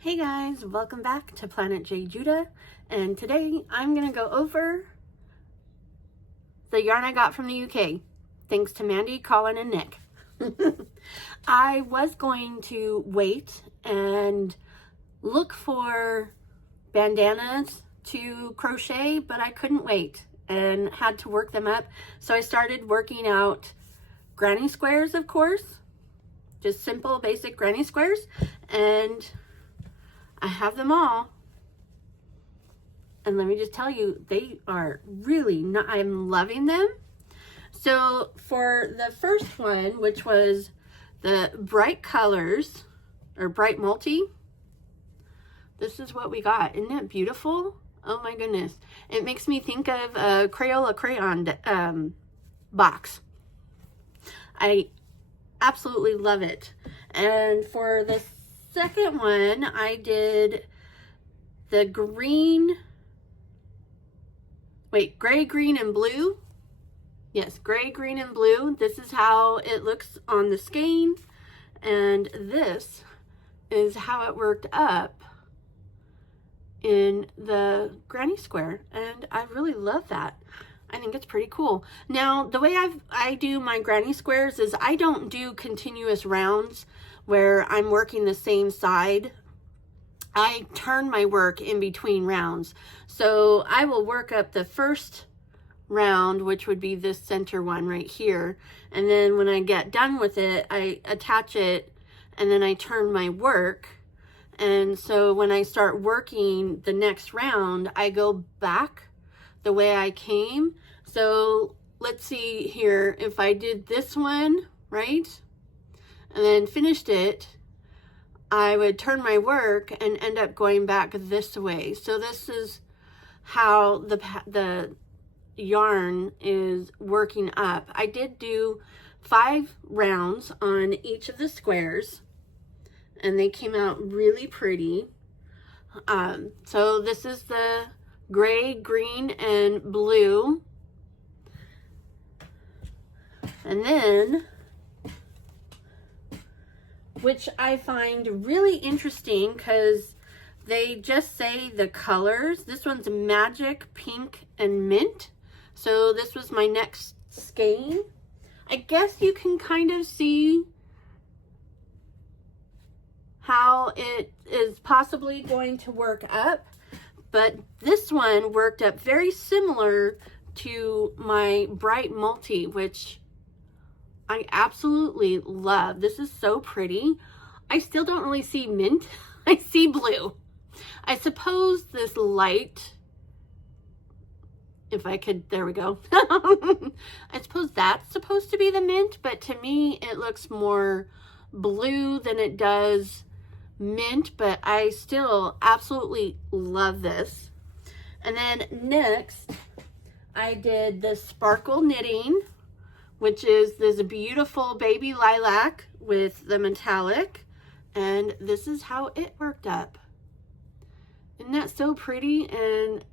Hey guys, welcome back to Planet JeJuDa, and today I'm going to go over the yarn I got from the UK, thanks to Mandy, Colin, and Nick. I was going to wait and look for bandanas to crochet, but I couldn't wait and had to work them up, so I started working out granny squares, of course, just simple, basic granny squares, and I have them all, and let me just tell you, they are really not, I'm loving them. So for the first one, which was the bright colors, or bright multi, this is what we got. Isn't it beautiful? Oh my goodness. It makes me think of a Crayola crayon box. I absolutely love it. And for the second one, I did the gray, green, and blue. Yes, gray, green, and blue. This is how it looks on the skein, and this is how it worked up in the granny square, and I really love that. I think it's pretty cool. Now, the way I do my granny squares is I don't do continuous rounds where I'm working the same side. I turn my work in between rounds. So I will work up the first round, which would be this center one right here. And then when I get done with it, I attach it and then I turn my work. And so when I start working the next round, I go back the way I came. So let's see here, if I did this one, right, and then finished it, I would turn my work and end up going back this way. So this is how the yarn is working up. I did do 5 rounds on each of the squares, and they came out really pretty. So this is the gray, green, and blue. And then, which I find really interesting because they just say the colors. This one's magic, pink, and mint. So this was my next skein. I guess you can kind of see how it is possibly going to work up. But this one worked up very similar to my bright multi, which I absolutely love. This is so pretty. I still don't really see mint. I see blue. I suppose this light, if I could, there we go. I suppose that's supposed to be the mint, but to me it looks more blue than it does mint, but I still absolutely love this. And then next I did the sparkle knitting, which is this beautiful baby lilac with the metallic, and this is how it worked up. Isn't that so pretty? And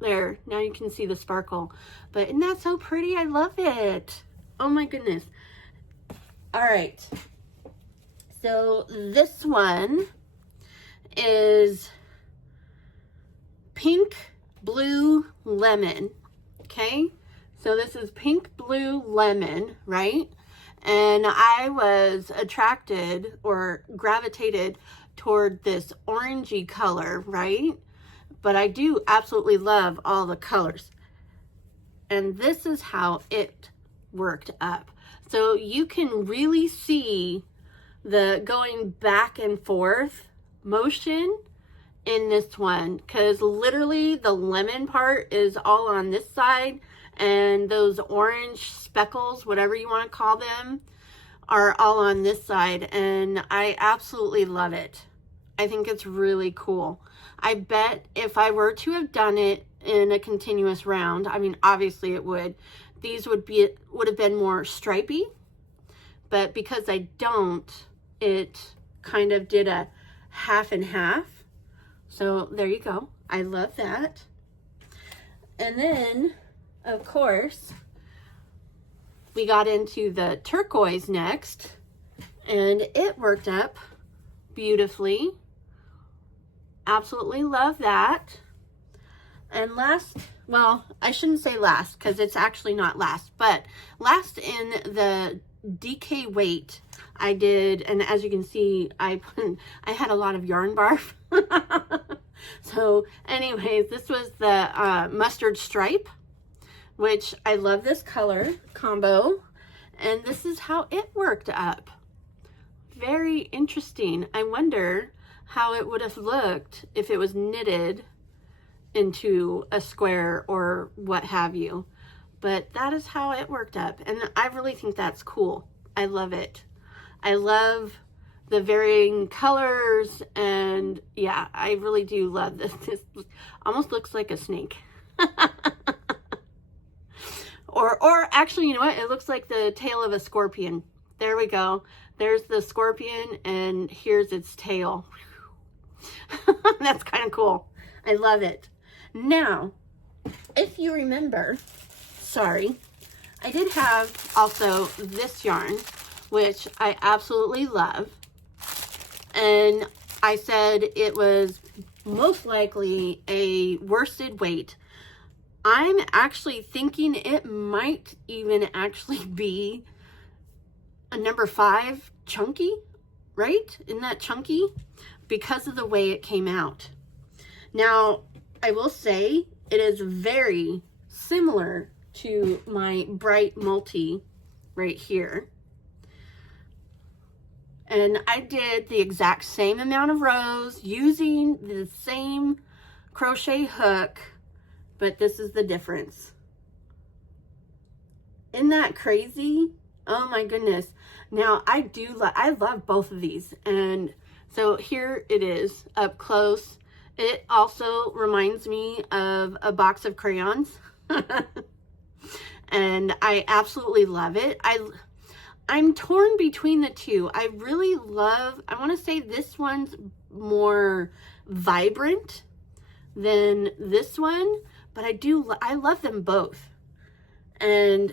there, now you can see the sparkle, but isn't that so pretty? I love it. Oh my goodness. All right, so this one is pink, blue, lemon. Okay, so this is pink, blue, lemon, right? And I was attracted or gravitated toward this orangey color, right? But I do absolutely love all the colors. And this is how it worked up. So you can really see the going back and forth motion in this one, because literally the lemon part is all on this side, and those orange speckles, whatever you want to call them, are all on this side, and I absolutely love it. I think it's really cool. I bet if I were to have done it in a continuous round, I mean, obviously it would, these would have been more stripy, but because I don't, it kind of did a half and half. So there you go. I love that. And then, of course, we got into the turquoise next, and it worked up beautifully. Absolutely love that. And last, well, I shouldn't say last because it's actually not last, but last in the DK weight, I did, and as you can see, I had a lot of yarn barf. So anyways, this was the mustard stripe, which I love this color combo, and this is how it worked up. Very interesting. I wonder how it would have looked if it was knitted into a square or what have you. But that is how it worked up, and I really think that's cool. I love it. I love the varying colors, and yeah, I really do love this. This almost looks like a snake. Or actually, you know what? It looks like the tail of a scorpion. There we go. There's the scorpion, and here's its tail. That's kind of cool. I love it. Now, if you remember, sorry, I did have also this yarn, which I absolutely love. And I said it was most likely a worsted weight. I'm actually thinking it might even actually be a number 5 chunky, right? Isn't that chunky? Because of the way it came out. Now, I will say it is very similar to my bright multi right here. And I did the exact same amount of rows using the same crochet hook, but this is the difference. Isn't that crazy? Oh my goodness. Now I love both of these. And so here it is up close. It also reminds me of a box of crayons. And I absolutely love it. I'm torn between the two. I really love, I want to say this one's more vibrant than this one, but I love them both. And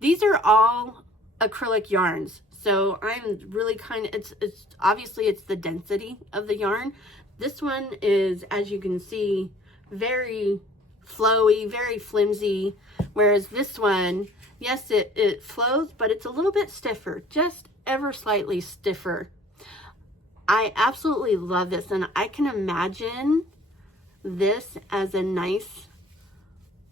these are all acrylic yarns. So I'm really kind of, it's obviously it's the density of the yarn. This one is, as you can see, very flowy, very flimsy, whereas this one, yes, it flows, but it's a little bit stiffer, just ever slightly stiffer. I absolutely love this, and I can imagine this as a nice,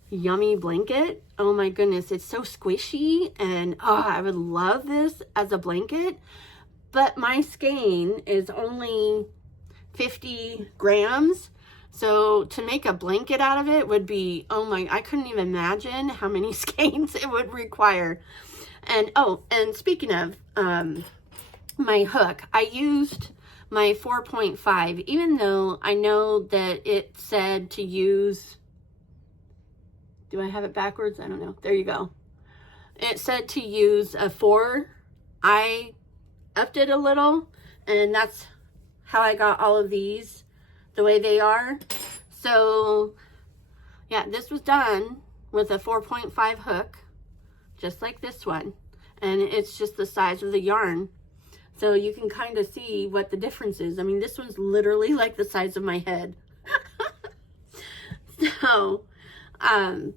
yummy blanket. Oh my goodness, it's so squishy, and oh, I would love this as a blanket, but my skein is only 50 grams. So to make a blanket out of it would be, oh my, I couldn't even imagine how many skeins it would require. And oh, and speaking of my hook, I used my 4.5, even though I know that it said to use, do I have it backwards? I don't know. There you go. It said to use a 4. I upped it a little, and that's how I got all of these the way they are. So yeah, this was done with a 4.5 hook, just like this one, and it's just the size of the yarn, so you can kind of see what the difference is. I mean, this one's literally like the size of my head. So I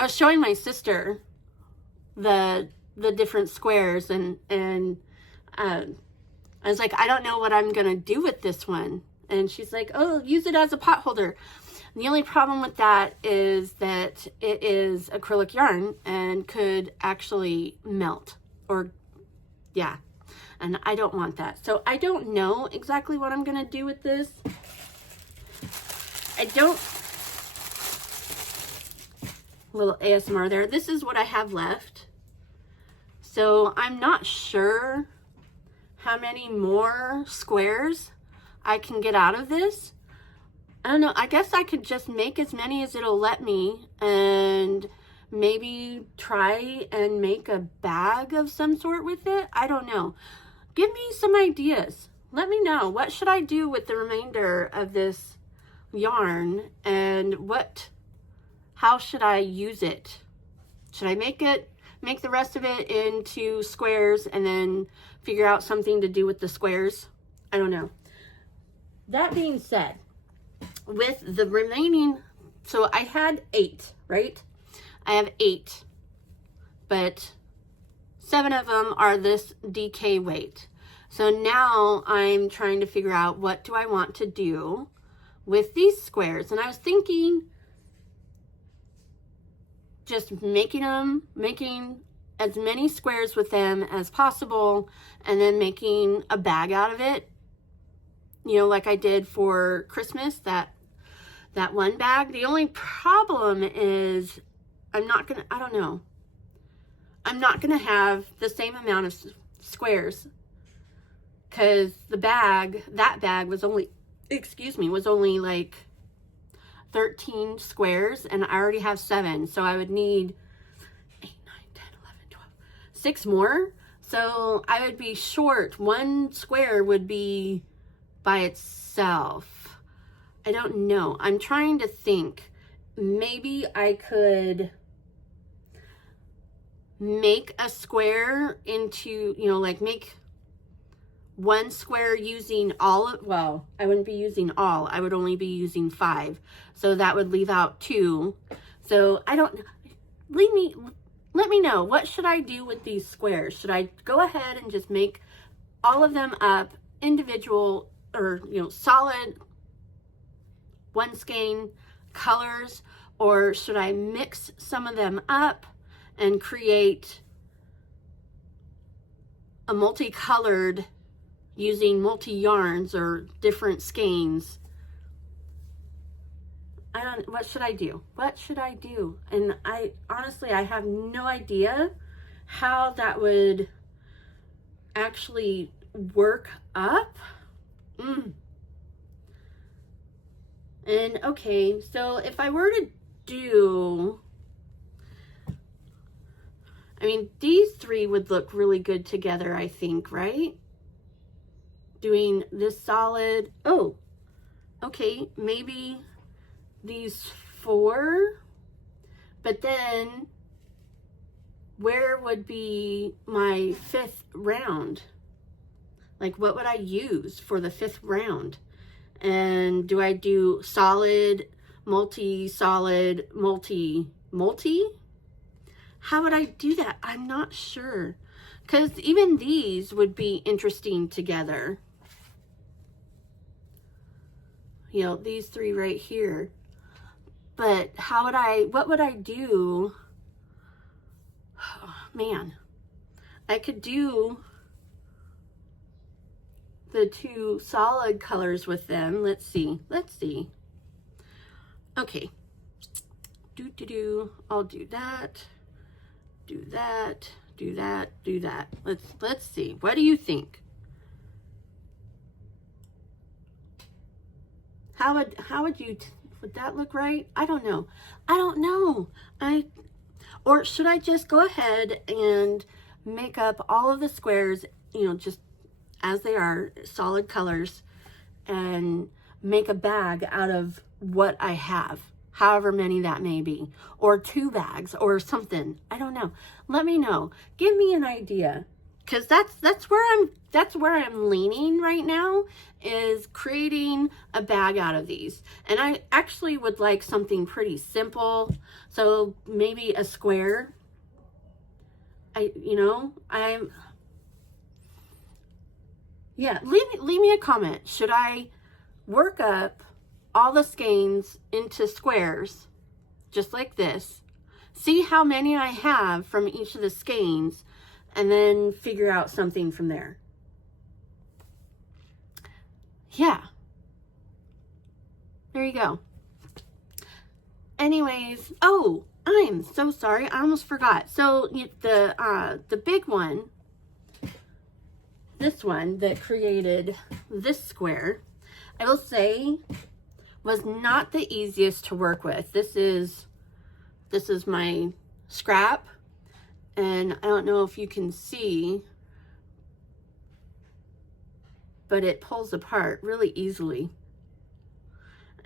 was showing my sister the different squares, and I was like, I don't know what I'm gonna do with this one. And she's like, oh, use it as a pot holder. And the only problem with that is that it is acrylic yarn and could actually melt, or yeah, and I don't want that. So I don't know exactly what I'm gonna do with this. Little ASMR there. This is what I have left. So I'm not sure how many more squares I can get out of this. I don't know. I guess I could just make as many as it'll let me, and maybe try and make a bag of some sort with it. I don't know. Give me some ideas. Let me know. What should I do with the remainder of this yarn, and how should I use it? Should I make the rest of it into squares and then figure out something to do with the squares? I don't know. that being said, with the remaining, so I had 8, right? I have 8, but 7 of them are this DK weight. So now I'm trying to figure out what do I want to do with these squares. And I was thinking just making as many squares with them as possible, and then making a bag out of it, you know, like I did for Christmas, that one bag. The only problem is I'm not gonna have the same amount of squares, because that bag was only, was only like 13 squares, and I already have 7, so I would need 8, 9, 10, 11, 12, 6 more. So I would be short. 1 square would be by itself. I don't know. I'm trying to think. Maybe I could make a square into, you know, like make 1 square using all of, well, I wouldn't be using all, I would only be using 5. So that would leave out 2. So I don't, let me know, what should I do with these squares? Should I go ahead and just make all of them up individual, or, you know, solid 1 skein colors, or should I mix some of them up and create a multicolored using multi-yarns or different skeins? What should I do? What should I do? And I honestly have no idea how that would actually work up. And okay, so if I were to do, I mean, these 3 would look really good together, I think, right? Doing this solid, oh, okay, maybe these 4, but then where would be my 5th round? Like, what would I use for the 5th round? And do I do solid, multi-solid, multi? How would I do that? I'm not sure. Because even these would be interesting together. You know, these 3 right here. But what would I do? Oh, man. I could do the 2 solid colors with them. Let's see. Okay. I'll do that. Do that. Do that. Do that. Let's see. What do you think? How would that look right? I don't know. Or should I just go ahead and make up all of the squares, you know, just as they are, solid colors, and make a bag out of what I have, however many that may be, or 2 bags or something. I don't know. Let me know. Give me an idea, because that's where I'm leaning right now, is creating a bag out of these. And I actually would like something pretty simple. So maybe a square. Yeah, leave me a comment. Should I work up all the skeins into squares, just like this, see how many I have from each of the skeins, and then figure out something from there? Yeah. There you go. Anyways, oh, I'm so sorry. I almost forgot. So the big one, this one that created this square, I will say, was not the easiest to work with. This is my scrap, and I don't know if you can see, but it pulls apart really easily.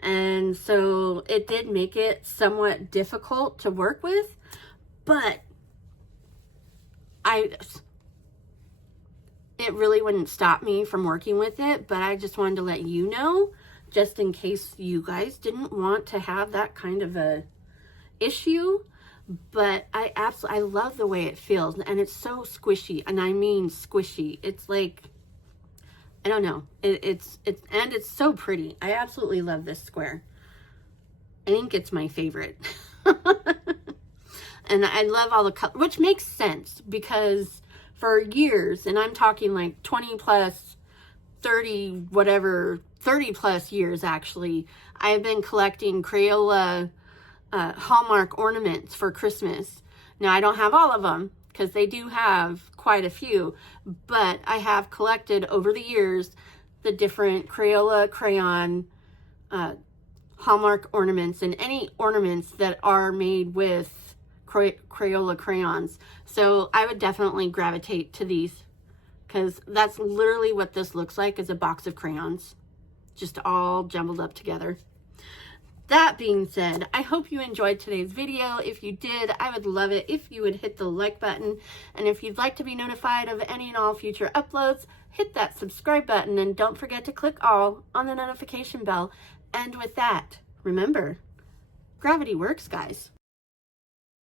And so it did make it somewhat difficult to work with, but it really wouldn't stop me from working with it, but I just wanted to let you know, just in case you guys didn't want to have that kind of a issue. But I love the way it feels, and it's so squishy, and I mean squishy. It's like, I don't know, it's so pretty. I absolutely love this square. I think it's my favorite. And I love all the color, which makes sense because for years, and I'm talking like 20 plus, 30, whatever, 30 plus years actually, I've been collecting Crayola Hallmark ornaments for Christmas. Now, I don't have all of them because they do have quite a few, but I have collected over the years the different Crayola crayon Hallmark ornaments and any ornaments that are made with Crayola crayons. So I would definitely gravitate to these because that's literally what this looks like, is a box of crayons just all jumbled up together. That being said, I hope you enjoyed today's video. If you did, I would love it if you would hit the like button. And if you'd like to be notified of any and all future uploads, hit that subscribe button and don't forget to click all on the notification bell. And with that, remember, gravity works, guys.